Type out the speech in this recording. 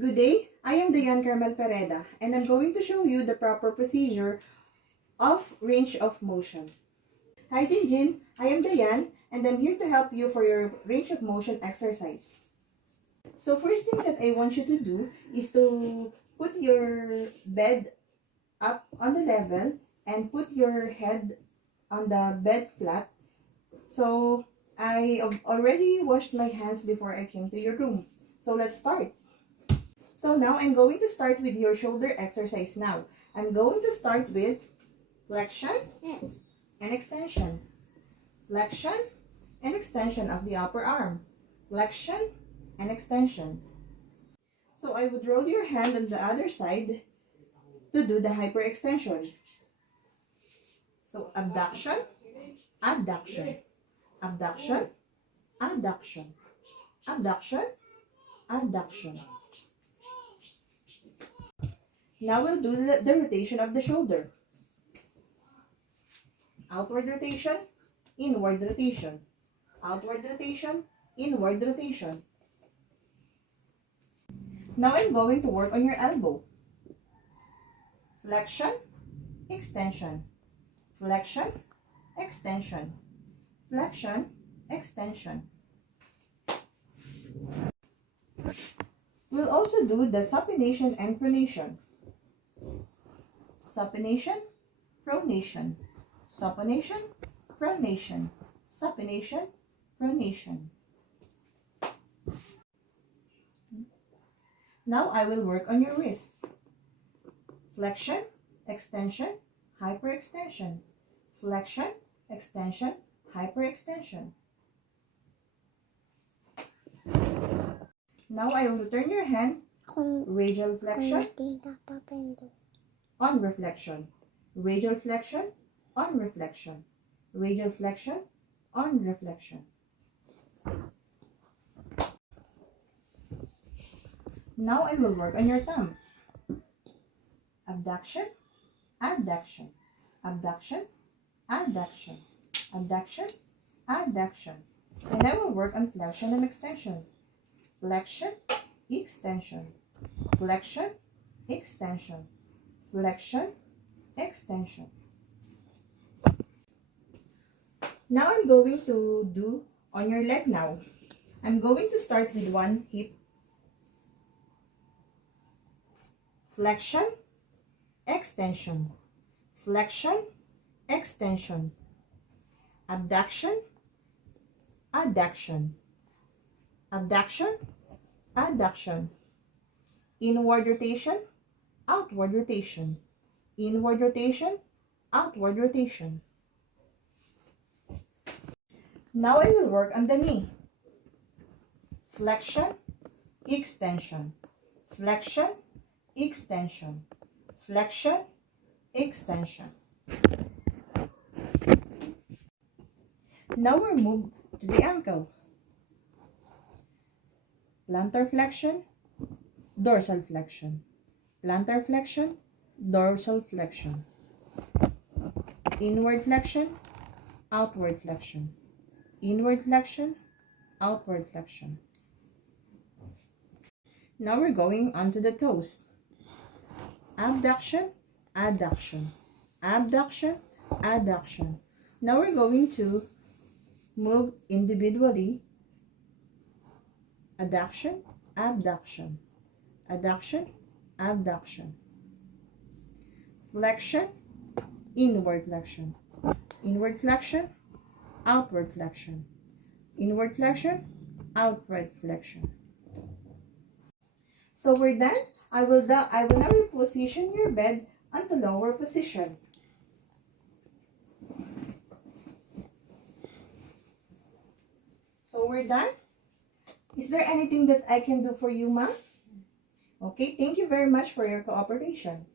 Good day, I am Dayan Carmel Pereda, and I'm going to show you the proper procedure of range of motion. Hi Jinjin, I am Dayan, and I'm here to help you for your range of motion exercise. So first thing that I want you to do is to put your bed up on the level and put your head on the bed flat. So I have already washed my hands before I came to your room. So let's start. So now I'm going to start with your shoulder exercise now. I'm going to start with flexion and extension. Flexion and extension of the upper arm. Flexion and extension. So I would roll your hand on the other side to do the hyperextension. So abduction, adduction, abduction, adduction, abduction, adduction. Now we'll do the rotation of the shoulder. Outward rotation, inward rotation. Outward rotation, inward rotation. Now I'm going to work on your elbow. Flexion, extension. Flexion, extension. Flexion, extension. We'll also do the supination and pronation. Supination, pronation. Supination, pronation. Supination, pronation. Now I will work on your wrist. Flexion, extension, hyperextension. Flexion, extension, hyperextension. Now I will turn your hand radial flexion on reflection. Radial flexion on reflection. Radial flexion on reflection. Now I will work on your thumb. Abduction, adduction, abduction, adduction, abduction, adduction. And I will work on flexion and extension. Flexion, extension, flexion, extension, flexion, extension. Now I'm going to do on your leg now. I'm going to start with one hip. Flexion, extension, flexion, extension, abduction, adduction, abduction, adduction, inward rotation, outward rotation, inward rotation, outward rotation. Now I will work on the knee. Flexion, extension, flexion, extension, flexion, extension. Now we'll move to the ankle. Plantar flexion, dorsal flexion. Plantar flexion, dorsal flexion. Inward flexion, outward flexion. Inward flexion, outward flexion. Now we're going onto the toes. Abduction, adduction, abduction, adduction. Now we're going to move individually. Adduction, abduction, adduction, abduction. Flexion, inward flexion, inward flexion, outward flexion, inward flexion, outward flexion. So we're done. I will now reposition your bed onto lower position. So we're done. Is there anything that I can do for you, ma'am? Okay, thank you very much for your cooperation.